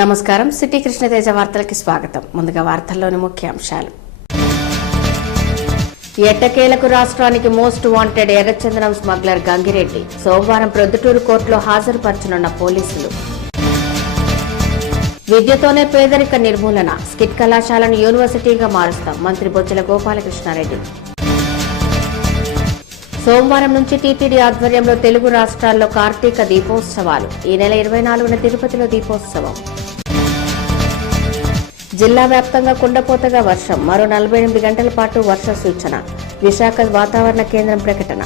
నమస్కారం. సిటీ కృష్ణతేజ వార్తలకి స్వాగతం. ముందుగా వార్తల్లోని ముఖ్యాంశాలు. ఎట్టకేలకు రాష్ట్రానికి మోస్ట్ వాంటెడ్ ఎర్రచందనం స్మగ్లర్ గంగిరెడ్డి సోమవారం ప్రొద్దుటూరు కోర్టులో హాజరుపరచనున్న పోలీసులు. విద్యతోనే పేదరిక నిర్మూలన, స్కిట్ కళాశాలను యూనివర్సిటీగా మారుస్తాం మంత్రి బొజ్జల గోపాలకృష్ణారెడ్డి. సోమవారం నుంచి టీటీడీ ఆధ్వర్యంలో తెలుగు రాష్ట్రాల్లో కార్తీక దీపోత్సవాలు. ఈ నెల 24న తిరుపతిలో దీపోత్సవం. జిల్లా వ్యాప్తంగా కుండపోతగా వర్షం, మరో 48 గంటల పాటు వర్ష సూచన. విశాఖ వాతావరణ కేంద్రం ప్రకటన.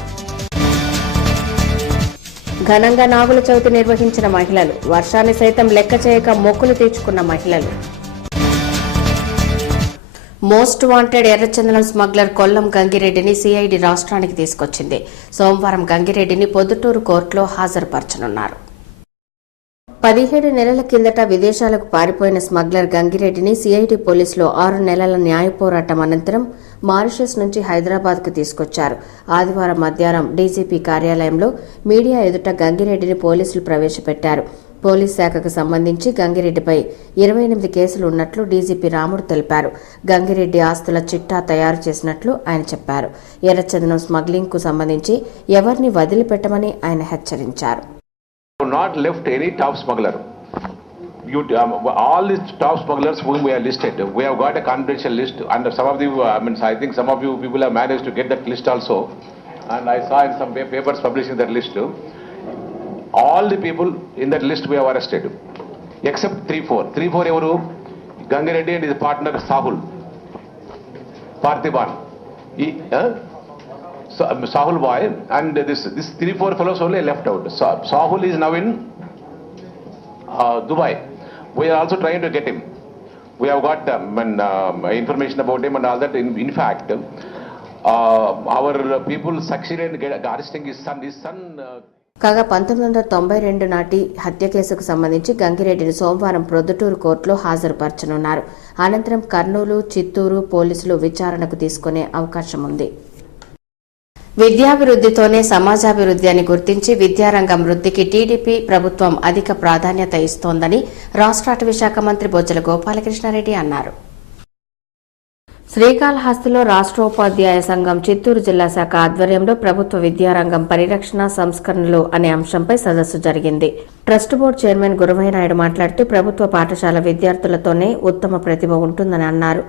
ఘనంగా నాగుల చవితి నిర్వహించిన మహిళలు, వర్షాన్ని సైతం లెక్క చేయక మొక్కులు తీర్చుకున్న మహిళలు. మోస్ట్ వాంటెడ్ ఎర్రచందనం స్మగ్లర్ కొల్లం గంగిరెడ్డిని సిఐడి రాష్ట్రానికి తీసుకొచ్చింది. సోమవారం గంగిరెడ్డిని పొద్దుటూరు కోర్టులో హాజరుపరచనున్నారు. 17 నెలల కిందట విదేశాలకు పారిపోయిన స్మగ్లర్ గంగిరెడ్డిని సిఐడి పోలీసులు 6 నెలల న్యాయ పోరాటం అనంతరం మారిషస్ నుంచి హైదరాబాద్కు తీసుకొచ్చారు. ఆదివారం మధ్యాహ్నం డీజీపీ కార్యాలయంలో మీడియా ఎదుట గంగిరెడ్డిని పోలీసులు ప్రవేశపెట్టారు. పోలీస్ శాఖకు సంబంధించి గంగిరెడ్డిపై 28 కేసులు ఉన్నట్లు డీజీపీ రాముడు తెలిపారు. గంగిరెడ్డి ఆస్తుల చిట్టా తయారు చేసినట్లు ఆయన చెప్పారు. ఎర్రచందనం స్మగ్లింగ్ కు సంబంధించి ఎవరిని వదిలిపెట్టమని ఆయన హెచ్చరించారు. Not left any top smuggler. All these top smugglers whom we have listed, we have got a confidential list, and some of the, I think some of you people have managed to get that list also, and I saw in some papers publishing that list. All the people in that list we have arrested, except 3-4 evaru Gangireddy and his partner Sahul Parthiban. Sahul boy, and this 3-4 fellows only left out. Sahul is now in Dubai. We are also trying to get him. We have got information about him and all that. In fact, our people succeeded in arresting his son. కాగా 1992 నాటి హత్య కేసుకు సంబంధించి గంగిరెడ్డిని సోమవారం ప్రొద్దుటూరు కోర్టులో హాజరుపరచనున్నారు. అనంతరం కర్నూలు, చిత్తూరు పోలీసులు విచారణకు తీసుకునే అవకాశం ఉంది. విద్యాభివృద్ధితోనే సమాజాభివృద్ధి అని గుర్తించి విద్యారంగం వృద్ధికి టీడీపీ ప్రభుత్వం అధిక ప్రాధాన్యత ఇస్తోందని రాష్ట్ర అటవీ శాఖ మంత్రి బొజ్జల గోపాలకృష్ణారెడ్డి అన్నారు. శ్రీకాళహస్తిలో రాష్ట్రోపాధ్యాయ సంఘం చిత్తూరు జిల్లా శాఖ ఆధ్వర్యంలో ప్రభుత్వ విద్యారంగం పరిరక్షణ సంస్కరణలు అనే అంశంపై సదస్సు జరిగింది. ట్రస్ట్ బోర్డు చైర్మన్ గురవయ్యనాయుడు మాట్లాడుతూ ప్రభుత్వ పాఠశాల విద్యార్థులతోనే ఉత్తమ ప్రతిభ ఉంటుందని అన్నారు.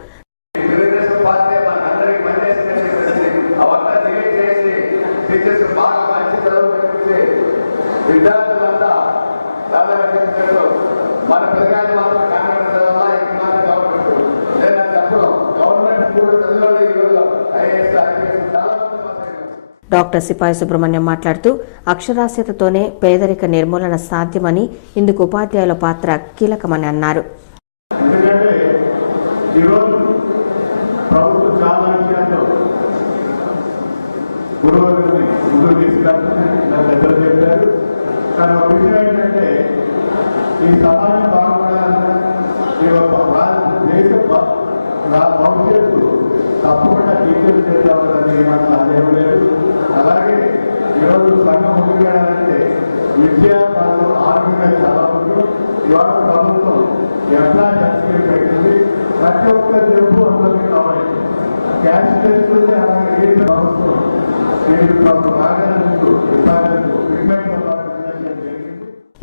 డాక్టర్ సిపాయి సుబ్రహ్మణ్యం మాట్లాడుతూ అక్షరాస్యతతోనే పేదరిక నిర్మూలన సాధ్యమని, ఇందుకు ఉపాధ్యాయుల పాత్ర కీలకమని అన్నారు.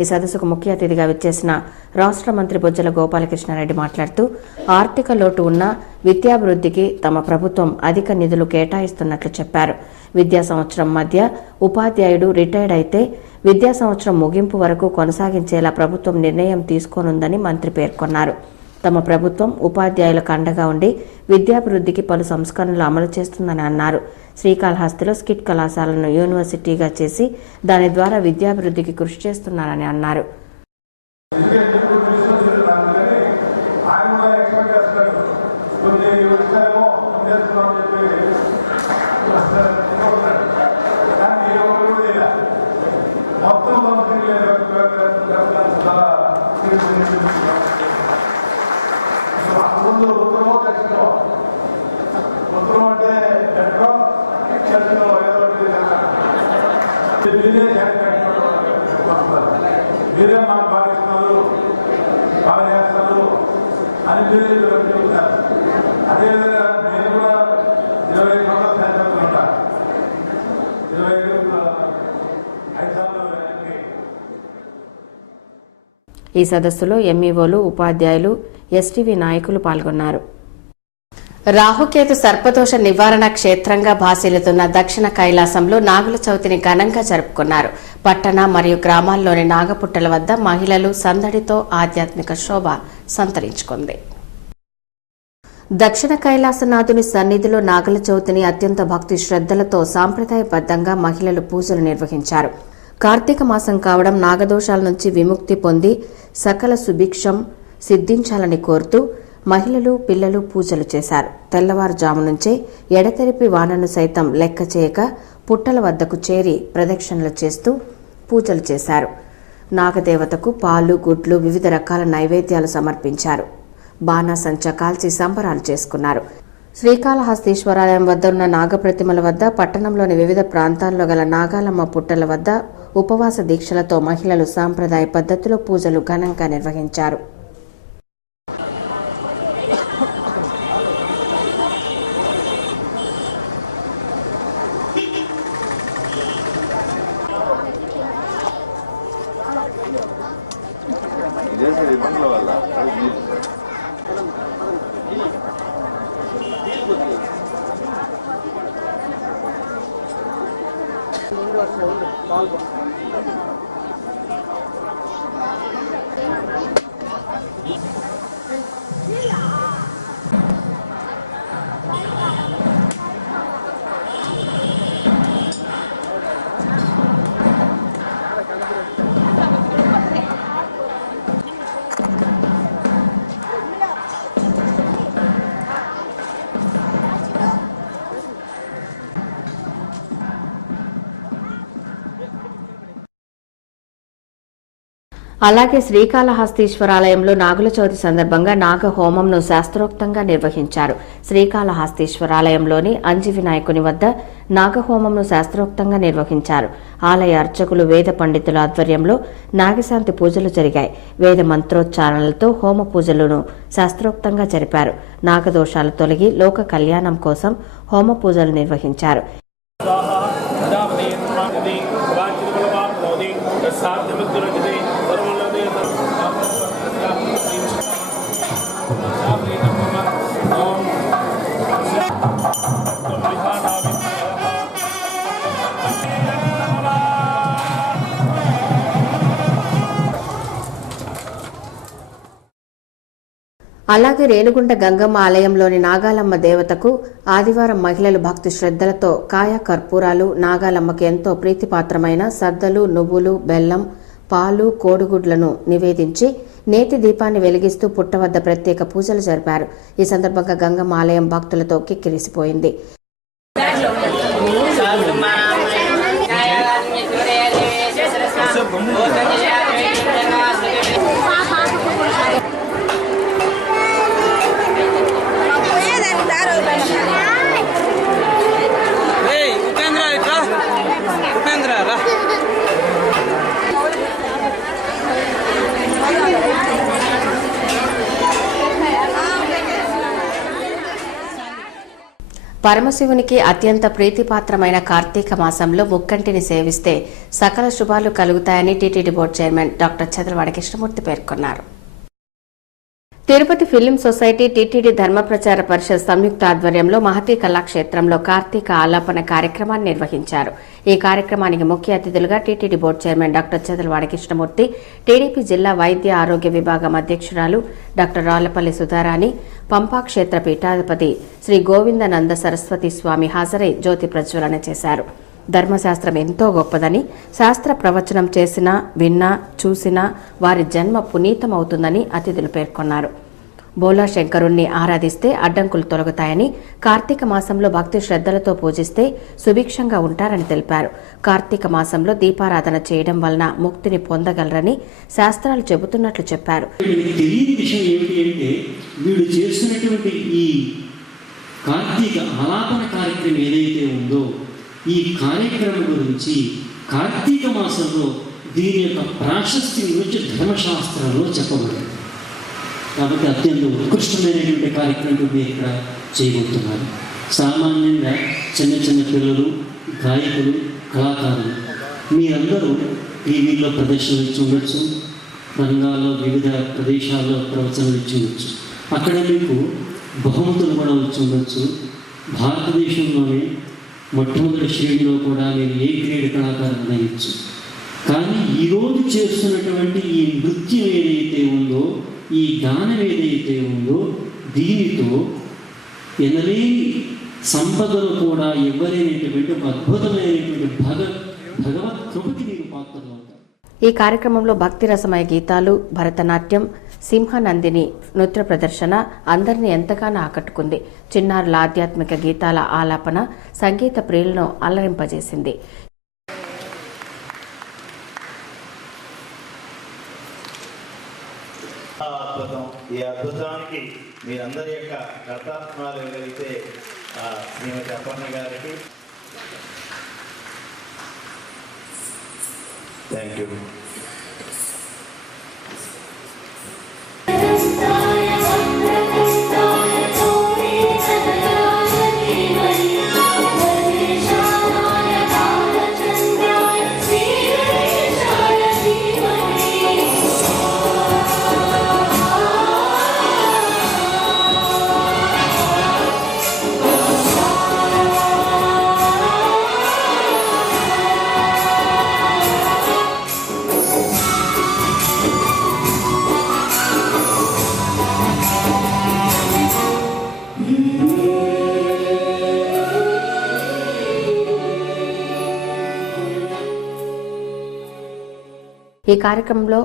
ఈ సదస్సుకు ముఖ్య అతిథిగా విచ్చేసిన రాష్ట్ర మంత్రి బొజ్జల గోపాలకృష్ణారెడ్డి మాట్లాడుతూ ఆర్థిక లోటు ఉన్న విద్యాభివృద్ధికి తమ ప్రభుత్వం అధిక నిధులు కేటాయిస్తున్నట్లు చెప్పారు. విద్యా సంవత్సరం మధ్య ఉపాధ్యాయుడు రిటైర్డ్ అయితే విద్యా సంవత్సరం ముగింపు వరకు కొనసాగించేలా ప్రభుత్వం నిర్ణయం తీసుకోనుందని మంత్రి పేర్కొన్నారు. తమ ప్రభుత్వం ఉపాధ్యాయులకు అండగా ఉండి విద్యాభివృద్ధికి పలు సంస్కరణలు అమలు చేస్తుందని అన్నారు. శ్రీకాళహస్తిలో స్కిట్ కళాశాలను యూనివర్సిటీగా చేసి దాని ద్వారా విద్యాభివృద్ధికి కృషి చేస్తున్నారని అన్నారు. మీరే మాకు భావిస్తున్నారు. బాగా చేస్తారు అని చెప్తారు. అదేవిధంగా నేను కూడా 25 సంవత్సరాలు శాసనసభ్యులు ఉంటాను. 25 సార్లు ఈ సదస్సులో ఎంఈఓలు, ఉపాధ్యాయులు, ఎస్టీవీ నాయకులు పాల్గొన్నారు. రాహుకేతు సర్పదోష నివారణ క్షేత్రంగా భాసిల్లుతున్న దక్షిణ కైలాసంలో నాగుల చవితిని ఘనంగా జరుపుకున్నారు. పట్టణ మరియు గ్రామాల్లోని నాగపుట్టల వద్ద మహిళలు సందడితో ఆధ్యాత్మిక శోభ సంతరించుకుంది. దక్షిణ కైలాసనాథుని సన్నిధిలో నాగుల చవితిని అత్యంత భక్తి శ్రద్ధలతో సాంప్రదాయబద్ధంగా మహిళలు పూజలు నిర్వహించారు. కార్తీక మాసం కావడం నాగదోషాల నుంచి విముక్తి పొంది సకల సుభిక్షం సిద్ధించాలని కోరుతూ మహిళలు, పిల్లలు పూజలు చేశారు. తెల్లవారుజాము నుంచే ఎడతెరిపి వానను సైతం లెక్క చేయక పుట్టల వద్దకు చేరి ప్రదక్షిణలు చేస్తూ పూజలు చేశారు. నాగదేవతకు పాలు, గుడ్లు, వివిధ రకాల నైవేద్యాలు సమర్పించారు. బాణాసంచా కాల్చి సంబరాలు చేసుకున్నారు. శ్రీకాళహస్తీశ్వరాలయం వద్ద ఉన్న నాగప్రతిమల వద్ద, పట్టణంలోని వివిధ ప్రాంతాల్లో గల నాగాలమ్మ పుట్టల వద్ద ఉపవాస దీక్షలతో మహిళలు సాంప్రదాయ పద్ధతిలో పూజలు ఘనంగా నిర్వహించారు. అలాగే శ్రీకాళహస్తీశ్వరాలయంలో నాగుల చవితి సందర్భంగా నాగ హోమంను శాస్త్రోక్తంగా నిర్వహించారు. శ్రీకాళహస్తీశ్వరాలయంలోని అంజి వినాయకుని వద్ద నాగహోమంను శాస్త్రోక్తంగా నిర్వహించారు. ఆలయ అర్చకులు, వేద పండితుల ఆధ్వర్యంలో నాగశాంతి పూజలు జరిగాయి. వేద మంత్రోచ్చారణలతో హోమ పూజలను శాస్త్రోక్తంగా జరిపారు. నాగదోషాలు తొలగి లోక కళ్యాణం కోసం హోమ పూజలు నిర్వహించారు. అలాగే రేణుగుంట గంగమ్మ ఆలయంలోని నాగాలమ్మ దేవతకు ఆదివారం మహిళలు భక్తి శ్రద్ధలతో కాయ కర్పూరాలు, నాగాలమ్మకు ఎంతో ప్రీతిపాత్రమైన సద్దలు, నువ్వులు, బెల్లం, పాలు, కోడిగుడ్లను నివేదించి నేతి దీపాన్ని వెలిగిస్తూ పుట్ట వద్ద ప్రత్యేక పూజలు జరిపారు. ఈ సందర్భంగా గంగమ్మ ఆలయం భక్తులతో కిక్కిరిసిపోయింది. పరమశివునికి అత్యంత ప్రీతిపాత్రమైన కార్తీక మాసంలో ముక్కంటిని సేవిస్తే సకల శుభాలు కలుగుతాయని TTD board chairman doctor Chadalavada Krishnamurthy పేర్కొన్నారు. తిరుపతి ఫిలిం సొసైటీ, టీటీడీ ధర్మ ప్రచార పరిషత్ సంయుక్త ఆధ్వర్యంలో మహతి కళాక్షేత్రంలో కార్తీక ఆలాపన కార్యక్రమాన్ని నిర్వహించారు. ఈ కార్యక్రమానికి ముఖ్య అతిథులుగా TTD board chairman doctor Chadalavada Krishnamurthy, TDP జిల్లా వైద్య ఆరోగ్య విభాగం అధ్యక్షురాలు డాక్టర్ రాళ్లపల్లి సుధారాణి, పంపా క్షేత్ర పీఠాధిపతి శ్రీ గోవిందనంద సరస్వతి స్వామి హాజరై జ్యోతి ప్రజ్వలన చేశారు. ధర్మశాస్త్రం ఎంతో గొప్పదని, శాస్త్ర ప్రవచనం చేసినా, విన్నా, చూసినా వారి జన్మ పునీతమవుతుందని అతిథులు పేర్కొన్నారు. బోలా శంకరుణ్ణి ఆరాధిస్తే అడ్డంకులు తొలగుతాయని, కార్తీక మాసంలో భక్తి శ్రద్ధలతో పూజిస్తే సుభిక్షంగా ఉంటారని తెలిపారు. కార్తీక మాసంలో దీపారాధన చేయడం వలన ముక్తిని పొందగలరని శాస్త్రాలు చెబుతున్నట్లు చెప్పారు. ఈ కార్యక్రమం గురించి కార్తీక మాసంలో దీని యొక్క ప్రాశస్త్యం గురించి ధర్మశాస్త్రంలో చెప్పబడింది. కాబట్టి అత్యంత ఉత్కృష్టమైనటువంటి కార్యక్రమం మీరు ఇక్కడ చేయబోతున్నారు. సామాన్యంగా చిన్న చిన్న పిల్లలు, గాయకులు, కళాకారులు మీరందరూ టీవీలో ప్రదర్శనలు ఇచ్చి ఉండొచ్చు, రంగాల్లో వివిధ ప్రదేశాల్లో ప్రవచనలు ఇచ్చి ఉండొచ్చు, అక్కడ మీకు బహుమతులు కూడా వచ్చి ఉండొచ్చు. భారతదేశంలోనే మొట్టమొదటి శ్రేణిలో కూడా మీరు ఏ గ్రేడ్ కళాకారులు అయ్యొచ్చు. కానీ ఈరోజు చేస్తున్నటువంటి ఈ నృత్యం ఏదైతే ఉందో, ఈ గానం ఏదైతే ఉందో, దీనితో ఎనలేని సంపదలు కూడా ఇవ్వలేనటువంటి ఒక అద్భుతమైనటువంటి భగవత్ కృపకి మీరు పాత్రలు అవుతారు. ఈ కార్యక్రమంలో భక్తి రసమయ గీతాలు, భరతనాట్యం, సింహనందిని నృత్య ప్రదర్శన అందరినీ ఎంతగానో ఆకట్టుకుంది. చిన్నారుల ఆధ్యాత్మిక గీతాల ఆలాపన సంగీత ప్రియులను అల్లరింపజేసింది. ఈ అద్భుతానికి మీరందరి యొక్క కర్తాత్మాలు కలిగితే శ్రీమతి అపర్ణ గారికి థ్యాంక్ యూ. ఈ కార్యక్రమంలో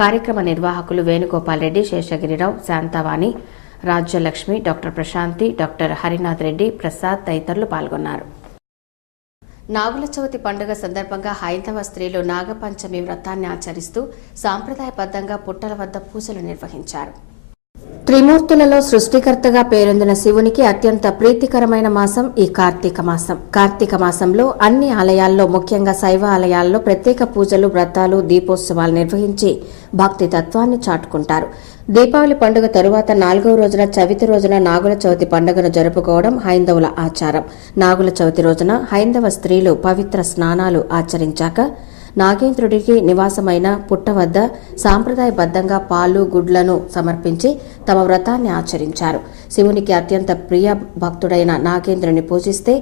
కార్యక్రమ నిర్వాహకులు వేణుగోపాల్ రెడ్డి, శేషగిరిరావు, శాంతవాణి, రాజ్యలక్ష్మి, డాక్టర్ ప్రశాంతి, డాక్టర్ హరినాథ్ రెడ్డి, ప్రసాద్ తదితరులు పాల్గొన్నారు. నాగుల చవితి పండుగ సందర్భంగా హైందవ స్త్రీలు నాగపంచమి వ్రతాన్ని ఆచరిస్తూ సాంప్రదాయబద్ధంగా పుట్టల వద్ద పూజలు నిర్వహించారు. త్రిమూర్తులలో సృష్టికర్తగా పేరొందిన శివునికి అత్యంత ప్రీతికరమైన మాసం ఈ కార్తీక మాసం. కార్తీక మాసంలో అన్ని ఆలయాల్లో, ముఖ్యంగా శైవ ఆలయాల్లో ప్రత్యేక పూజలు, వ్రతాలు, దీపోత్సవాలు నిర్వహించి భక్తి తత్వాన్ని చాటుకుంటారు. దీపావళి పండుగ తరువాత 4వ రోజున చవితి రోజున నాగుల చవితి పండుగను జరుపుకోవడం హైందవుల ఆచారం. నాగుల చవితి రోజున హైందవ స్త్రీలు పవిత్ర స్నానాలు ఆచరించాక నాగేంద్రుడికి నివాసమైన పుట్ట వద్ద సాంప్రదాయబద్ధంగా పాలు, గుడ్లను సమర్పించి తమ వ్రతాన్ని ఆచరించారు. శివునికి అత్యంత ప్రియ భక్తుడైన నాగేంద్రుని పూజిస్తే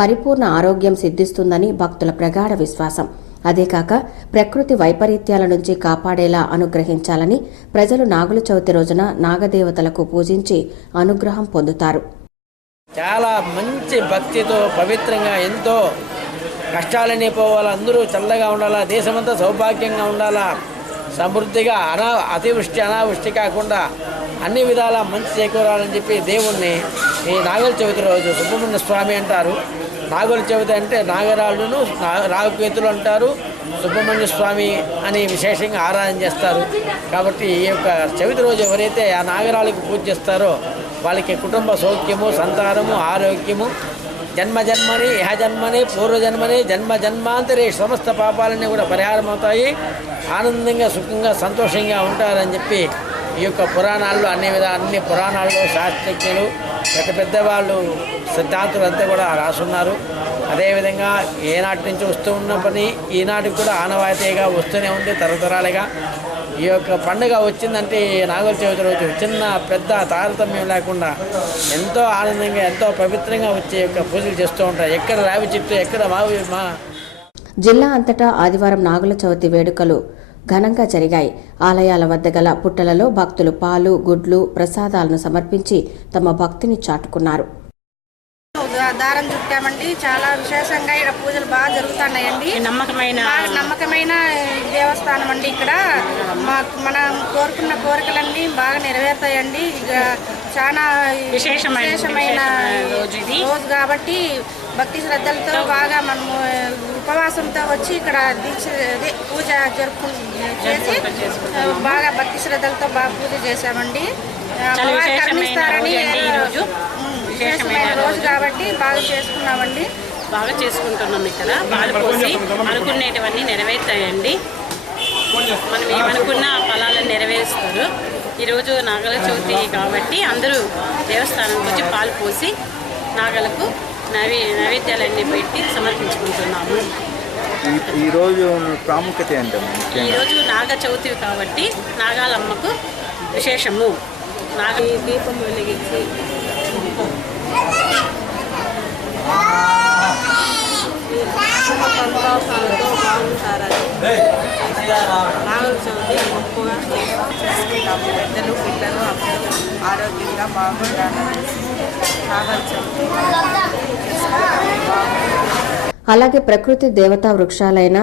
పరిపూర్ణ ఆరోగ్యం సిద్ధిస్తుందని భక్తుల ప్రగాఢ విశ్వాసం. అదేకాక ప్రకృతి వైపరీత్యాల నుంచి కాపాడేలా అనుగ్రహించాలని ప్రజలు నాగుల చవితి రోజున నాగదేవతలకు పూజించి అనుగ్రహం పొందుతారు. చాలా మంచి భక్తితో పవిత్రంగా ఎంతో కష్టాలన్నీ పోవాలా, అందరూ చల్లగా ఉండాలా, దేశమంతా సౌభాగ్యంగా ఉండాలా, సమృద్ధిగా అతివృష్టి అనావృష్టి కాకుండా అన్ని విధాలా మంచి చేకూరాలని చెప్పి దేవుణ్ణి ఈ నాగుల చవితి రోజు సుబ్రహ్మణ్య స్వామి అంటారు. నాగుల చవితి అంటే నాగరాళ్ళును రాగుకేతులు అంటారు, సుబ్రహ్మణ్య స్వామి అని విశేషంగా ఆరాధన చేస్తారు. కాబట్టి ఈ యొక్క చవితి రోజు ఎవరైతే ఆ నాగరాళ్ళకి పూజ చేస్తారో వాళ్ళకి కుటుంబ సౌఖ్యము, సంతానము, ఆరోగ్యము, జన్మజన్మని, ఇహజన్మని, పూర్వజన్మని, జన్మాంతరే సమస్త పాపాలన్నీ కూడా పరిహారం అవుతాయి. ఆనందంగా, సుఖంగా, సంతోషంగా ఉంటారని చెప్పి ఈ యొక్క పురాణాల్లో అన్ని పురాణాల్లో శాస్త్రజ్ఞులు, పెద్దవాళ్ళు, సిద్ధాంతులు అంతా కూడా రాసున్నారు. అదేవిధంగా ఏనాటి నుంచి వస్తూ ఉన్న పని ఈనాటికి కూడా ఆనవాయితీగా వస్తూనే ఉంది తరతరాలుగా. ఈ యొక్క పండుగ వచ్చిందంటే నాగుల చవితి రోజు చిన్న పెద్ద తారతమ్యం లేకుండా ఎంతో ఆనందంగా, ఎంతో పవిత్రంగా వచ్చే యొక్క పూజలు చేస్తూ ఉంటారు. ఎక్కడ రావి చెట్టు, ఎక్కడ మా జిల్లా అంతటా ఆదివారం నాగుల చవితి వేడుకలు ఘనంగా జరిగాయి. ఆలయాల వద్ద గల పుట్టలలో భక్తులు పాలు, గుడ్లు, ప్రసాదాలను సమర్పించి తమ భక్తిని చాటుకున్నారు. దారం చుట్టామండి. చాలా విశేషంగా ఇక్కడ పూజలు బాగా జరుగుతున్నాయండి. నమ్మకమైన దేవస్థానం అండి. ఇక్కడ మనం కోరుకున్న కోరికలన్నీ బాగా నెరవేరుతాయండి. ఇక చాలా విశేషమైన రోజు కాబట్టి భక్తి శ్రద్ధలతో బాగా మనము ఉపవాసంతో వచ్చి ఇక్కడ పూజ చేసి బాగా భక్తి శ్రద్ధలతో బాగా పూజ చేశామండి. కర్మిస్తారని విశేషమైన రోజు కాబట్టి బాగా చేసుకున్నామండి. బాగా చేసుకుంటున్నాం. ఇక్కడ పాలు పోసి అనుకునేటివన్నీ నెరవేరుతాయండి. మనం ఏమనుకున్న ఆ ఫలాలను నెరవేరుస్తారు. ఈరోజు నాగల చవితి కాబట్టి అందరూ దేవస్థానంకి వచ్చి పాలు పోసి నాగలకు నైవేద్యాలన్నీ పెట్టి సమర్పించుకుంటున్నాము. ఈరోజు ప్రాముఖ్యత ఏంటంటే ఈరోజు నాగ చవితి కాబట్టి నాగాలమ్మకు విశేషము. నాగ దీపం వెలిగించి సంతోషాలతో బాగుంటారని నాగల చవితి గొప్పగా చేసుకుంటాము. పెద్దలు పిల్లలు అందరూ ఆరోగ్యంగా బాగుంటారని నాగల చవితి. అలాగే ప్రకృతి దేవతా వృక్షాలైన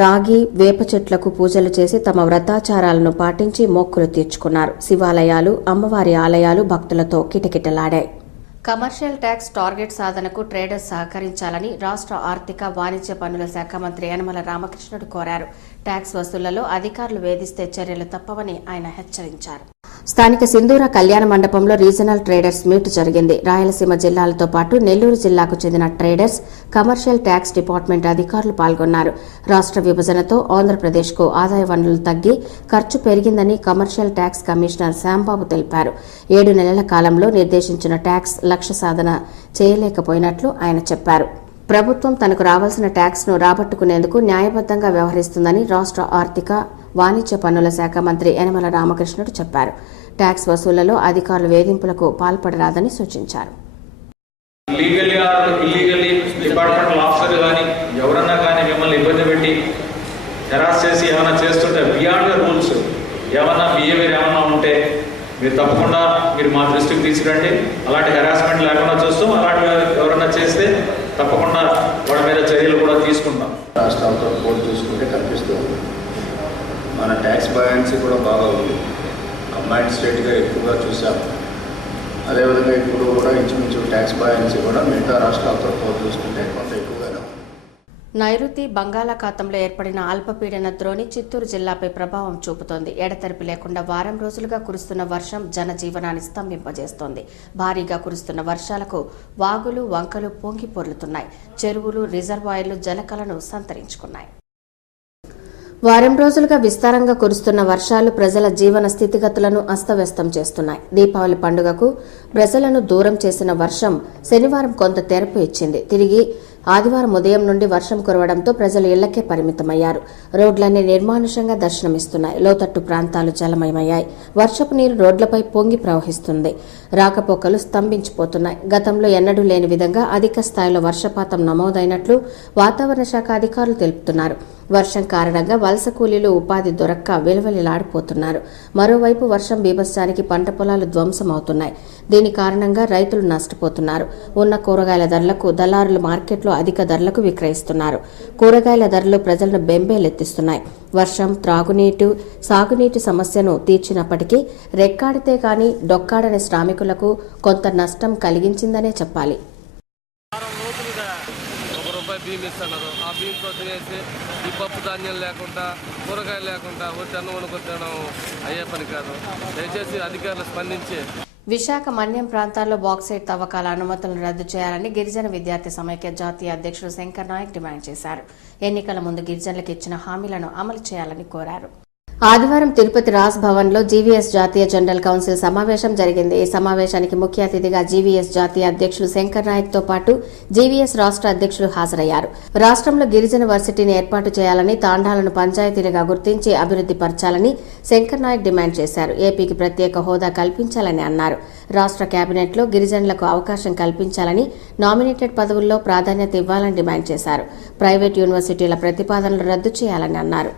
రాగి వేప చెట్లకు పూజలు చేసి తమ వ్రతాచారాలను పాటించి మొక్కులు తీర్చుకున్నారు. శివాలయాలు అమ్మవారి ఆలయాలు భక్తులతో కిటకిటలాడాయి. కమర్షియల్ ట్యాక్స్ టార్గెట్ సాధనకు ట్రేడర్స్ సహకరించాలని రాష్ట్ర ఆర్థిక వాణిజ్య పన్నుల శాఖ మంత్రి యనమల రామకృష్ణుడు కోరారు. ట్యాక్స్ వసూళ్లలో అధికారులు వేధిస్తే చర్యలు తప్పవని ఆయన హెచ్చరించారు. స్థానిక సింధూర కళ్యాణ మండపంలో రీజనల్ ట్రేడర్స్ మీట్ జరిగింది. రాయలసీమ జిల్లాలతో పాటు నెల్లూరు జిల్లాకు చెందిన ట్రేడర్స్, కమర్షియల్ ట్యాక్స్ డిపార్ట్మెంట్ అధికారులు పాల్గొన్నారు. రాష్ట్ర విభజనతో ఆంధ్రప్రదేశ్కు ఆదాయ వనరులు తగ్గి ఖర్చు పెరిగిందని కమర్షియల్ ట్యాక్స్ కమిషనర్ శ్యాంబాబు తెలిపారు. 7 నెలల కాలంలో నిర్దేశించిన ట్యాక్స్ లక్ష్య సాధన చేయలేకపోయినట్లు ఆయన చెప్పారు. ప్రభుత్వం తనకు రావాల్సిన ట్యాక్స్ను రాబట్టుకునేందుకు న్యాయబద్ధంగా వ్యవహరిస్తుందని రాష్ట్ర ఆర్థిక వాణిజ్య పన్నుల శాఖ మంత్రి యనమల రామకృష్ణుడు చెప్పారు. ట్యాక్స్ వసూళ్లలో అధికారులు వేధింపులకు పాల్పడరాదని సూచించారు. Legally or illegally departmental officer కానీ ఎవరన్నా కానీ మిమ్మల్ని ఇబ్బంది పెట్టి హెరాస్ చేసి ఏమైనా చేస్తుంటే బియాండ్ ద రూల్స్ ఏమన్నా బిహేవియర్ ఏమన్నా ఉంటే మీరు తప్పకుండా మీరు మా దృష్టికి తీసుకురండి. అలాంటి హెరాస్మెంట్ లేకుండా చూస్తాం. అలాంటి ఎవరైనా చేస్తే తప్పకుండా వాళ్ళ మీద చర్యలు కూడా తీసుకుంటాం. రాష్ట్రాలతో పోటీ చూసుకుంటే కనిపిస్తూ ఉంది. మన ట్యాక్స్ బయాన్సీ కూడా బాగా ఉంది. కంబైన్డ్ స్టేట్గా ఎక్కువగా చూసాము. అదేవిధంగా ఇప్పుడు కూడా ఇంచుమించు ట్యాక్స్ బయాన్సీ కూడా మిగతా రాష్ట్రాలతో పోటీ చూసుకుంటే కొంత ఎక్కువగానే ఉంది. నైరుతి బంగాళాఖాతంలో ఏర్పడిన అల్పపీడన ద్రోణి చిత్తూరు జిల్లాపై ప్రభావం చూపుతోంది. ఎడతెరిపి లేకుండా వారం రోజులుగా కురుస్తున్న వర్షం జనజీవనాన్ని స్తంభింపజేస్తోంది. భారీగా కురుస్తున్న వర్షాలకు వాగులు, వంకలు పొంగి పొర్లుతున్నాయి. చెరువులు, రిజర్వాయర్లు జలకలను సంతరించుకున్నాయి. వారం రోజులుగా విస్తారంగా కురుస్తున్న వర్షాలు ప్రజల జీవన స్థితిగతులను అస్తవ్యస్తం చేస్తున్నాయి. దీపావళి పండుగకు ప్రజలను దూరం చేసిన వర్షం శనివారం కొంత తెరపు ఇచ్చింది. తిరిగి ఆదివారం ఉదయం నుండి వర్షం కురవడంతో ప్రజలు ఇళ్లకే పరిమితమయ్యారు. రోడ్లన్నీ నిర్మానుషంగా దర్శనమిస్తున్నాయి. లోతట్టు ప్రాంతాలు జలమయమయ్యాయి. వర్షపు నీరు రోడ్లపై పొంగి ప్రవహిస్తుంది. రాకపోకలు స్తంభించిపోతున్నాయి. గతంలో ఎన్నడూ లేని విధంగా అధిక స్థాయిలో వర్షపాతం నమోదైనట్లు వాతావరణ శాఖ అధికారులు తెలుపుతున్నారు. వర్షం కారణంగా వలస కూలీలు ఉపాధి దొరక్క విలవెల్లాడిపోతున్నారు. మరోవైపు వర్షం బీభత్సానికి పంట పొలాలు ధ్వంసమవుతున్నాయి. దీని కారణంగా రైతులు నష్టపోతున్నారు. ఉన్న కూరగాయల ధరలకు దళారులు మార్కెట్లో అధిక ధరలకు విక్రయిస్తున్నారు. కూరగాయల ధరలు ప్రజలను బెంబేలెత్తిస్తున్నాయి. వర్షం త్రాగునీటి, సాగునీటి సమస్యను తీర్చినప్పటికీ రెక్కాడితే గాని డొక్కాడని శ్రామికులకు కొంత నష్టం కలిగించిందనే చెప్పాలి. బియ్యం ఇస్తున్నారు. ఆ బియ్యంతో తినేసి ఈ పప్పు ధాన్యం లేకుండా, కూరగాయలు లేకుండా వచ్చి అన్నం వండుకొచ్చడం అయ్యే పని కాదు. దయచేసి అధికారులు స్పందించి విశాఖ మన్యం ప్రాంతాల్లో బాక్సైట్ తవ్వకాల అనుమతులను రద్దు చేయాలని గిరిజన విద్యార్థి సమైక్య జాతీయ అధ్యక్షుడు శంకర్ నాయక్ డిమాండ్ చేశారు. ఎన్నికల ముందు గిరిజనులకు ఇచ్చిన హామీలను అమలు చేయాలని కోరారు. ఆదివారం తిరుపతి రాజ్ భవన్ లో జీవీఎస్ జాతీయ జనరల్ కౌన్సిల్ సమావేశం జరిగింది. ఈ సమావేశానికి ముఖ్య అతిథిగా జీవీఎస్ జాతీయ అధ్యక్షులు శంకర్ నాయక్ తో పాటు జీవీఎస్ రాష్ట్ర అధ్యక్షులు హాజరయ్యారు. రాష్ట్రంలో గిరిజన వర్సిటీని ఏర్పాటు చేయాలని, తాండాలను పంచాయతీలుగా గుర్తించి అభివృద్ధి పరచాలని శంకర్ నాయక్ డిమాండ్ చేశారు. ఏపీకి ప్రత్యేక హోదా కల్పించాలని అన్నారు. రాష్ట్ర కేబినెట్ లో గిరిజనులకు అవకాశం కల్పించాలని, నామినేటెడ్ పదవుల్లో ప్రాధాన్యత ఇవ్వాలని డిమాండ్ చేశారు. ప్రైవేట్ యూనివర్సిటీల ప్రతిపాదనలు రద్దు చేయాలని అన్నారు.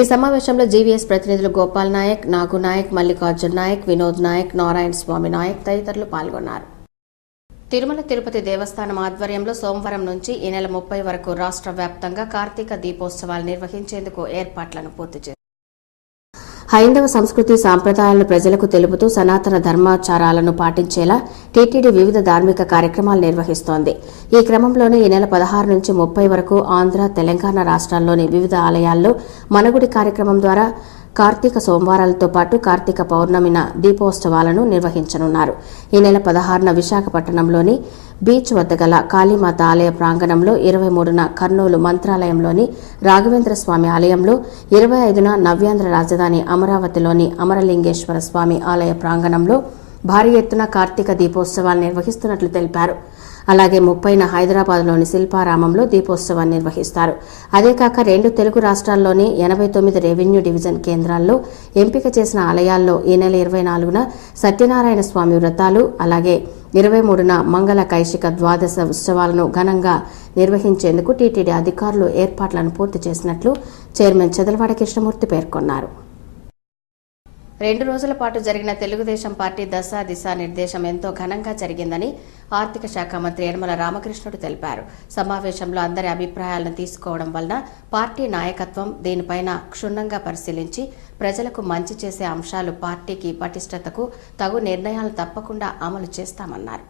ఈ సమావేశంలో జీవీఎస్ ప్రతినిధులు గోపాల్ నాయక్, నాగు నాయక్, మల్లికార్జున్ నాయక్, వినోద్ నాయక్, నారాయణ స్వామి నాయక్ తదితరులు పాల్గొన్నారు. తిరుమల తిరుపతి దేవస్థానం ఆధ్వర్యంలో సోమవారం నుంచి ఈ నెల 30 వరకు రాష్ట్ర వ్యాప్తంగా కార్తీక దీపోత్సవాలు నిర్వహించేందుకు ఏర్పాట్లను పూర్తి చేశారు. హైందవ సంస్కృతి సాంప్రదాయాలను ప్రజలకు తెలుపుతూ సనాతన ధర్మాచారాలను పాటించేలా టీటీడీ వివిధ ధార్మిక కార్యక్రమాలు నిర్వహిస్తోంది. ఈ క్రమంలోనే ఈ నెల 16 నుంచి 30 వరకు ఆంధ్ర, తెలంగాణ రాష్ట్రాల్లోని వివిధ ఆలయాల్లో మనగుడి కార్యక్రమం ద్వారా కార్తీక సోమవారాలతో పాటు కార్తీక పౌర్ణమిన దీపోత్సవాలను నిర్వహించనున్నారు. ఈ నెల 16న విశాఖపట్నంలోని బీచ్ వద్ద గల కాళీమాత ఆలయ ప్రాంగణంలో, 23న కర్నూలు మంత్రాలయంలోని రాఘవేంద్ర స్వామి ఆలయంలో, 25న నవ్యాంధ్ర రాజధాని అమరావతిలోని అమరలింగేశ్వర స్వామి ఆలయ ప్రాంగణంలో భారీ ఎత్తున కార్తీక దీపోత్సవాలు నిర్వహిస్తున్నట్లు తెలిపారు. అలాగే 30న హైదరాబాద్లోని శిల్పారామంలో దీపోత్సవాన్ని నిర్వహిస్తారు. అదే కాక 2 తెలుగు రాష్ట్రాల్లోని 89 రెవెన్యూ డివిజన్ కేంద్రాల్లో ఎంపిక చేసిన ఆలయాల్లో ఈ నెల 24న సత్యనారాయణ స్వామి వ్రతాలు, అలాగే 23న మంగళ కైశిక ద్వాదశ ఉత్సవాలను ఘనంగా నిర్వహించేందుకు టీటీడీ అధికారులు ఏర్పాట్లను పూర్తి చేసినట్లు చైర్మన్ చదలవాడ కృష్ణమూర్తి పేర్కొన్నారు. 2 రోజుల పాటు జరిగిన తెలుగుదేశం పార్టీ దశ దిశ నిర్దేశం ఎంతో ఘనంగా జరిగిందని ఆర్థిక శాఖ మంత్రి యనమల రామకృష్ణుడు తెలిపారు. సమావేశంలో అందరి అభిప్రాయాలను తీసుకోవడం వలన పార్టీ నాయకత్వం దీనిపైన క్షుణ్ణంగా పరిశీలించి ప్రజలకు మంచి చేసే అంశాలు, పార్టీకి పటిష్టతకు తగు నిర్ణయాలు తప్పకుండా అమలు చేస్తామన్నారు.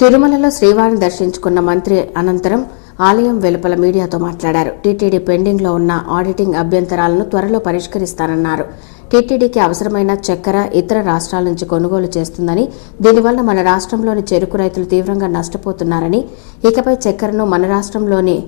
తిరుమలలో శ్రీవారిని దర్శించుకున్న మంత్రి అనంతరం ఆలయం వెలుపల మీడియాతో మాట్లాడారు. టీటీడీ పెండింగ్లో ఉన్న ఆడిటింగ్ అభ్యంతరాలను త్వరలో పరిష్కరిస్తానన్నారు. టీటీడీకి అవసరమైన చక్కెర ఇతర రాష్ట్రాల నుంచి కొనుగోలు చేస్తుందని, దీనివల్ల మన రాష్ట్రంలోని చెరుకు రైతులు తీవ్రంగా నష్టపోతున్నారని, ఇకపై చక్కెరను మన రాష్ట్రంలోని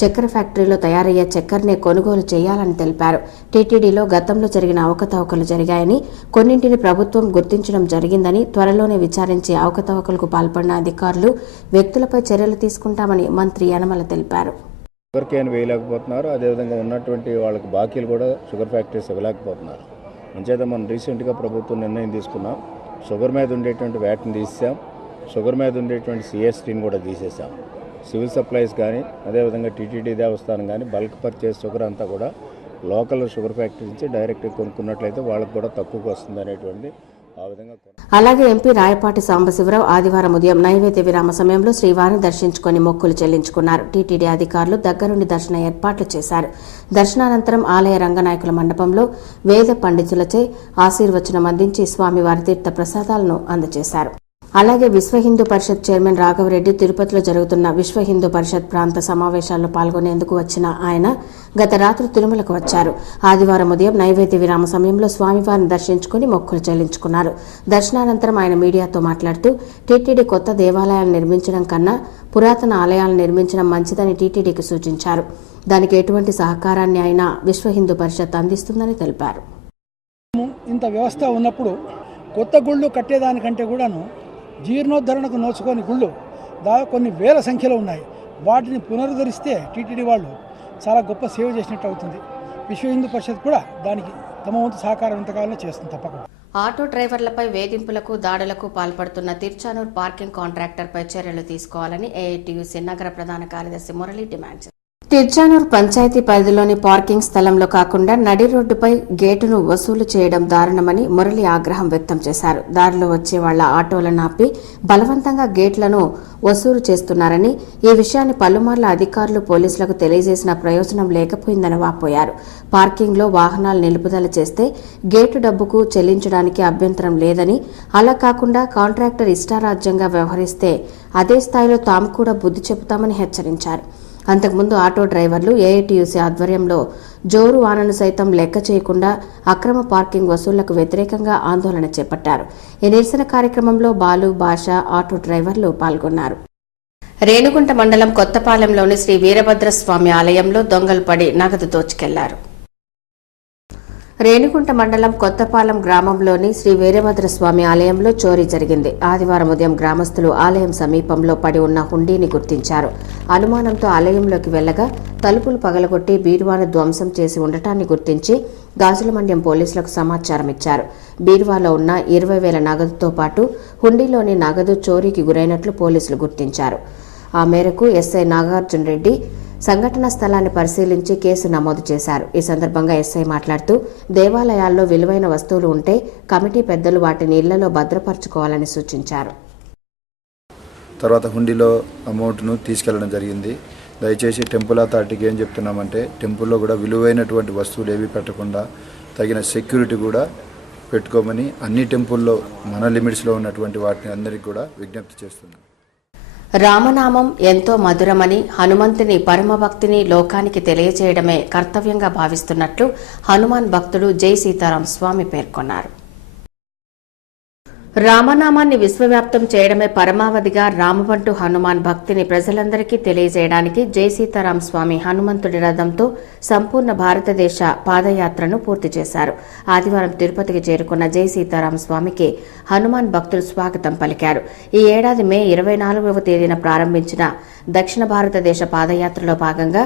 చక్కెర ఫ్యాక్టరీలో తయారయ్యే చక్కెరనే కొనుగోలు చేయాలని తెలిపారు. టీటీడీలో గతంలో జరిగిన అవకతవకలు జరిగాయని, కొన్నింటిని ప్రభుత్వం గుర్తించడం జరిగిందని, త్వరలోనే విచారించి అవకతవకలకు పాల్పడిన అధికారులు, వ్యక్తులపై చర్యలు తీసుకుంటామని మంత్రి యనమల తెలిపారు. షుగర్ కేన్ వేయలేకపోతున్నారు. అదేవిధంగా ఉన్నటువంటి వాళ్ళకి బాకీలు కూడా షుగర్ ఫ్యాక్టరీస్ ఇవ్వలేకపోతున్నారు. అంచేత మనం రీసెంట్గా ప్రభుత్వం నిర్ణయం తీసుకున్నాం. షుగర్ మీద ఉండేటువంటి వ్యాట్ని తీసాం, షుగర్ మీద ఉండేటువంటి సిఎస్టీని కూడా తీసేసాం. సివిల్ సప్లైస్ కానీ, అదేవిధంగా టీటీడీ దేవస్థానం కానీ బల్క్ పర్చేస్ షుగర్ అంతా కూడా లోకల్ షుగర్ ఫ్యాక్టరీ నుంచి డైరెక్ట్గా కొనుక్కున్నట్లయితే వాళ్ళకి కూడా తక్కువగా వస్తుంది అనేటువంటి ఆ విధంగా. అలాగే ఎంపీ రాయపాటి సాంబశివరావు ఆదివారం ఉదయం నైవేద్య విరామ సమయంలో శ్రీవారిని దర్శించుకుని మొక్కులు చెల్లించుకున్నారు. టీటీడీ అధికారులు దగ్గరుండి దర్శన ఏర్పాట్లు చేశారు. దర్శనానంతరం ఆలయ రంగనాయకుల మండపంలో వేద పండితులచే ఆశీర్వచనం అందించి స్వామివారి తీర్థ ప్రసాదాలను అందజేశారు. అలాగే విశ్వ హిందూ పరిషత్ చైర్మన్ రాఘవరెడ్డి తిరుపతిలో జరుగుతున్న విశ్వ హిందూ పరిషత్ ప్రాంత సమావేశాల్లో పాల్గొనేందుకు వచ్చిన ఆయన గత రాత్రి తిరుమలకు వచ్చారు. ఆదివారం ఉదయం నైవేద్య విరామ సమయంలో స్వామివారిని దర్శించుకుని మొక్కులు చెల్లించుకున్నారు. దర్శనానంతరం ఆయన మీడియాతో మాట్లాడుతూ టీటీడీ కొత్త దేవాలయాలు నిర్మించడం కన్నా పురాతన ఆలయాలను నిర్మించడం మంచిదని టీటీడీకి సూచించారు. దానికి ఎటువంటి సహకారాన్ని అయినా విశ్వ హిందూ పరిషత్ అందిస్తుందని తెలిపారు. ఇంత వ్యవస్థ ఉన్నప్పుడు కొత్త గుళ్ళు కట్టేదానికంటే కూడాను జీర్ణోద్ధరణకు నోచుకొని గుళ్ళు దాదాపు కొన్ని వేల సంఖ్యలో ఉన్నాయి. వాటిని పునరుద్ధరిస్తే టీటీడీ వాళ్ళు చాలా గొప్ప సేవ చేసినట్టు అవుతుంది. విశ్వ హిందూ పరిషత్ కూడా దానికి తమ వంతు సహకారం ఇంతకాలంలో చేస్తుంది తప్పకుండా. ఆటో డ్రైవర్లపై వేధింపులకు, దాడులకు పాల్పడుతున్న తిరుచానూరు పార్కింగ్ కాంట్రాక్టర్పై చర్యలు తీసుకోవాలని ఏఐటీయూసీ నగర ప్రధాన కార్యదర్శి మురళి డిమాండ్ చేశారు. తిరుచానూరు పంచాయతీ పరిధిలోని పార్కింగ్ స్థలంలో కాకుండా నడి రోడ్డుపై గేటును వసూలు చేయడం దారుణమని మురళి ఆగ్రహం వ్యక్తం చేశారు. దారిలో వచ్చే వాళ్ల ఆటోలను ఆపి బలవంతంగా గేట్లను వసూలు చేస్తున్నారని, ఈ విషయాన్ని పలుమార్లు అధికారులు, పోలీసులకు తెలియజేసిన ప్రయోజనం లేకపోయిందని వాపోయారు. పార్కింగ్లో వాహనాలు నిలుపుదల చేస్తే గేటు డబ్బుకు చెల్లించడానికి అభ్యంతరం లేదని, అలా కాకుండా కాంట్రాక్టర్ ఇష్టారాజ్యంగా వ్యవహరిస్తే అదే స్థాయిలో తాము కూడా బుద్ధి చెబుతామని హెచ్చరించారు. అంతకుముందు ఆటో డ్రైవర్లు ఏఐటీయూసీ ఆధ్వర్యంలో జోరు వానను సైతం లెక్క చేయకుండా అక్రమ పార్కింగ్ వసూళ్లకు వ్యతిరేకంగా ఆందోళన చేపట్టారు. ఈ నిరసన కార్యక్రమంలో బాలు, భాష, ఆటో డ్రైవర్లు పాల్గొన్నారు. రేణిగుంట మండలం కొత్తపాలెంలోని శ్రీ వీరభద్రస్వామి ఆలయంలో దొంగలు పడి నగదు దోచుకెళ్లారు. రేణిగుంట మండలం కొత్తపాలెం గ్రామంలోని శ్రీ వీరభద్రస్వామి ఆలయంలో చోరీ జరిగింది. ఆదివారం ఉదయం గ్రామస్తులు ఆలయం సమీపంలో పడి ఉన్న హుండీని గుర్తించారు. అనుమానంతో ఆలయంలోకి వెళ్లగా తలుపులు పగలగొట్టి బీరువాను ధ్వంసం చేసి ఉండటాన్ని గుర్తించి గాజుల మండ్యం పోలీసులకు సమాచారం ఇచ్చారు. బీరువాలో ఉన్న 20,000 నగదుతో పాటు హుండీలోని నగదు చోరీకి గురైనట్లు పోలీసులు గుర్తించారు. ఆ మేరకు ఎస్ఐ నాగార్జున రెడ్డి సంఘటనా స్థలాన్ని పరిశీలించి కేసు నమోదు చేశారు. ఈ సందర్భంగా ఎస్ఐ మాట్లాడుతూ దేవాలయాల్లో విలువైన వస్తువులు ఉంటే కమిటీ పెద్దలు వాటిని ఇళ్లలో భద్రపరచుకోవాలని సూచించారు. తర్వాత హుండీలో అమౌంట్ను తీసుకెళ్లడం జరిగింది. దయచేసి టెంపుల్ అథారిటీకి ఏం చెప్తున్నామంటే, టెంపుల్లో కూడా విలువైనటువంటి వస్తువులు ఏవి పెట్టకుండా తగిన సెక్యూరిటీ కూడా పెట్టుకోమని అన్ని టెంపుల్లో మన లిమిట్స్లో ఉన్నటువంటి వాటిని అందరికీ కూడా విజ్ఞప్తి చేస్తున్నాం. రామనామం ఎంతో మధురమని హనుమంతుని పరమభక్తిని లోకానికి తెలియజేయడమే కర్తవ్యంగా భావిస్తున్నట్లు హనుమాన్ భక్తుడు జై సీతారాం స్వామి పేర్కొన్నారు. రామనామాన్ని విశ్వవ్యాప్తం చేయడమే పరమావధిగా రామబంటు హనుమాన్ భక్తిని ప్రజలందరికీ తెలియజేయడానికి జై సీతారాం స్వామి హనుమంతుడి రథంతో సంపూర్ణ భారతదేశ పాదయాత్రను పూర్తి చేశారు. ఆదివారం తిరుపతికి చేరుకున్న జై సీతారాం స్వామికి హనుమాన్ భక్తులు స్వాగతం పలికారు. ఈ ఏడాది మే 24వ తేదీన ప్రారంభించిన దక్షిణ భారతదేశ పాదయాత్రలో భాగంగా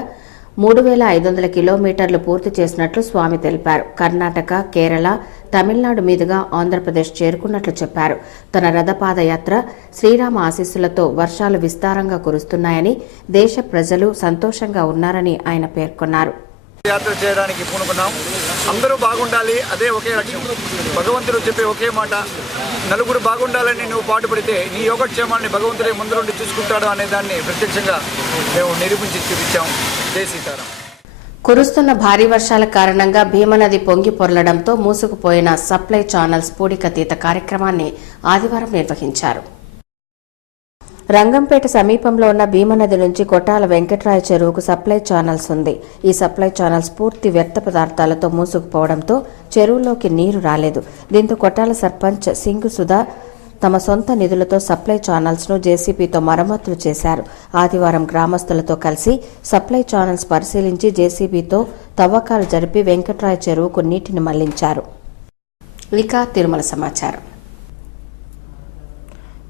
3500 కిలోమీటర్లు పూర్తి చేసినట్లు స్వామి తెలిపారు. కర్ణాటక, కేరళ, తమిళనాడు మీదుగా ఆంధ్రప్రదేశ్ చేరుకున్నట్లు చెప్పారు. తన రథపాదయాత్ర శ్రీరామ ఆశీస్సులతో వర్షాలు విస్తారంగా కురుస్తున్నాయని, దేశ ప్రజలు సంతోషంగా ఉన్నారని ఆయన పేర్కొన్నారు. యాత్ర చేయడానికి పూనుకున్నాం. అందరూ బాగుండాలి, అదే ఒకే లక్ష్యం. భగవంతుడు చెప్పే ఒకే మాట, నలుగురు బాగుండాలని నువ్వు పాటుపడితే నీ యోగక్షేమాన్ని భగవంతుడే ముందుండి చూసుకుంటాడు అనే దాన్ని ప్రత్యక్షంగా మేము నిరూపించి చూపించాం. జై సీతారాం. కురుస్తున్న భారీ వర్షాల కారణంగా భీమనది పొంగి పొర్లడంతో మూసుకుపోయిన సప్లై ఛానల్స్ పూడికతీత కార్యక్రమాన్ని ఆదివారం నిర్వహించారు. రంగంపేట సమీపంలో ఉన్న భీమనది నుంచి కొట్టాల వెంకట్రాయ చెరువుకు సప్లై ఛానల్స్ ఉంది. ఈ సప్లై ఛానల్స్ పూర్తి వ్యర్థ పదార్థాలతో మూసుకుపోవడంతో చెరువులోకి నీరు రాలేదు. దీంతో కొట్టాల సర్పంచ్ సింగు సుధా తమ సొంత నిధులతో సప్లై ఛానల్స్ ను జేసీబీతో మరమ్మతులు చేశారు. ఆదివారం గ్రామస్తులతో కలిసి సప్లై ఛానల్స్ పరిశీలించి జేసీబీతో తవ్వకాలు జరిపి వెంకట్రాయ చెరువుకు నీటిని మళ్లించారు. ఇక తిరుమల సమాచారం.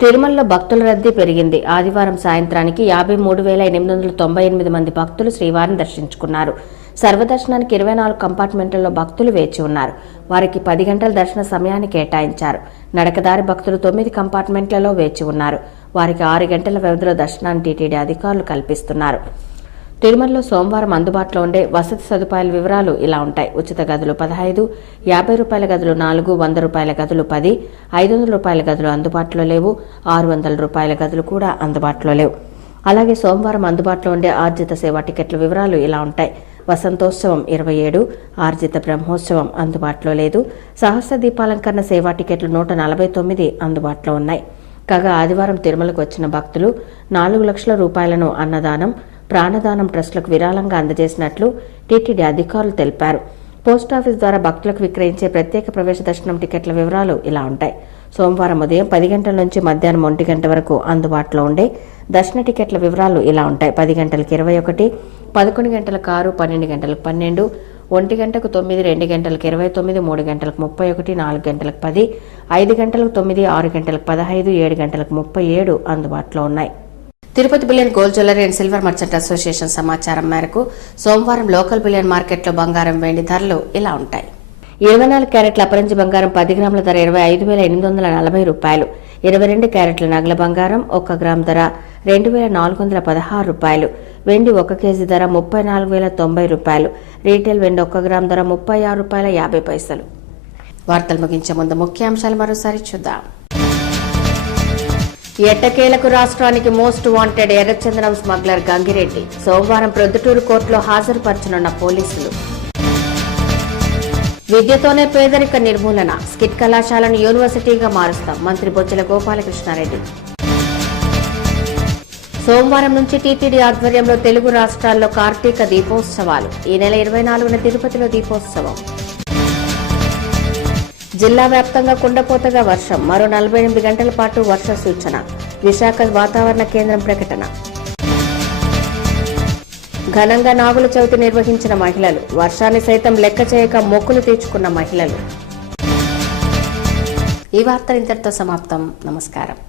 తిరుమలలో భక్తుల రద్దీ పెరిగింది. ఆదివారం సాయంత్రానికి 53,898 మంది భక్తులు శ్రీవారిని దర్శించుకున్నారు. సర్వదర్శనానికి 24 కంపార్ట్మెంట్లలో భక్తులు వేచి ఉన్నారు. వారికి 10 గంటల దర్శన సమయాన్ని కేటాయించారు. నడకదారి భక్తులు 9 కంపార్ట్మెంట్లలో వేచి ఉన్నారు. వారికి 6 గంటల వ్యవధిలో దర్శనాన్ని టీటీడీ అధికారులు కల్పిస్తున్నారు. తిరుమలలో సోమవారం అందుబాటులో ఉండే వసతి సదుపాయాల వివరాలు ఇలా ఉంటాయి. ఉచిత గదులు 15, 50 రూపాయల గదులు 4, 100 రూపాయల గదులు 10, 500 రూపాయల గదులు అందుబాటులో లేవు. 600 రూపాయల గదులు కూడా అందుబాటులో లేవు. అలాగే సోమవారం అందుబాటులో ఉండే ఆర్జిత సేవా టికెట్ల వివరాలు ఇలా ఉంటాయి. వసంతోత్సవం 27, ఆర్జిత బ్రహ్మోత్సవం అందుబాటులో లేదు. సహస్ర దీపాలంకరణ సేవా టికెట్లు 149 అందుబాటులో ఉన్నాయి. కాగా ఆదివారం తిరుమలకు వచ్చిన భక్తులు 4 లక్షల రూపాయలను అన్నదానం, ప్రాణదానం ట్రస్టులకు విరాళంగా అందజేసినట్లు టీటీడీ అధికారులు తెలిపారు. పోస్టాఫీస్ ద్వారా భక్తులకు విక్రయించే ప్రత్యేక ప్రవేశ దర్శనం టికెట్ల వివరాలు ఇలా ఉంటాయి. సోమవారం ఉదయం 10 గంటల నుంచి మధ్యాహ్నం 1 గంట వరకు అందుబాటులో ఉండే దర్శన టికెట్ల వివరాలు ఇలా ఉంటాయి. 10 గంటలకు 21, 11 గంటలకు 6, 12 గంటలకు 12, 1 గంటకు 9, 2 గంటలకు 29, 3 గంటలకు 31, 4 గంటలకు 10, 5 గంటలకు 9, 6 గంటలకు 15, 7 గంటలకు 37 అందుబాటులో ఉన్నాయి. Tirupati billion gold jewellery and silver merchant association సమాచారం మేరకు సోమవారం లోకల్ బిలియన్ మార్కెట్లో బంగారం, వెండి ధరలు ఇలా ఉంటాయి. 24 క్యారెట్ల అపరంజి బంగారం 10 గ్రాముల ధర 25,840 రూపాయలు. 22 క్యారెట్ల నగల బంగారం 1 గ్రామ్ ధర 2,416 రూపాయలు. వెండి 1 కేజీ ధర 34,090 రూపాయలు. రీటైల్ వెండి 1 గ్రామ్ ధర 36 రూపాయల 50 పైసలు. వార్తలు ముగించే ముందు ముఖ్యాంశాలు మరోసారి చూద్దాం. ఎట్టకేలకు రాష్ట్రానికి మోస్ట్ వాంటెడ్ ఎర్రచందనం స్మగ్లర్ గంగిరెడ్డి సోమవారం ప్రొద్దుటూరు కోర్టులో హాజరుపరచనున్న పోలీసులు. విద్యతోనే పేదరిక నిర్మూలన, స్కిట్ కళాశాలను యూనివర్సిటీగా మారుస్తాం మంత్రి బొజ్జల గోపాలకృష్ణారెడ్డి. సోమవారం నుంచి టీటీడీ ఆధ్వర్యంలో తెలుగు రాష్ట్రాల్లో కార్తీక దీపోత్సవాలు. ఈ నెల 24న తిరుపతిలో దీపోత్సవం. జిల్లా వ్యాప్తంగా కుండపోతగా వర్షం, మరో 48 గంటల పాటు వర్ష సూచన. విశాఖ వాతావరణ కేంద్రం ప్రకటన. ఘనంగా నాగుల చవితి నిర్వహించిన మహిళలు, వర్షాన్ని సైతం లెక్క చేయక మొక్కులు తీర్చుకున్న మహిళలు. ఈ వార్త ఇంతటితో సమాప్తం. నమస్కారం.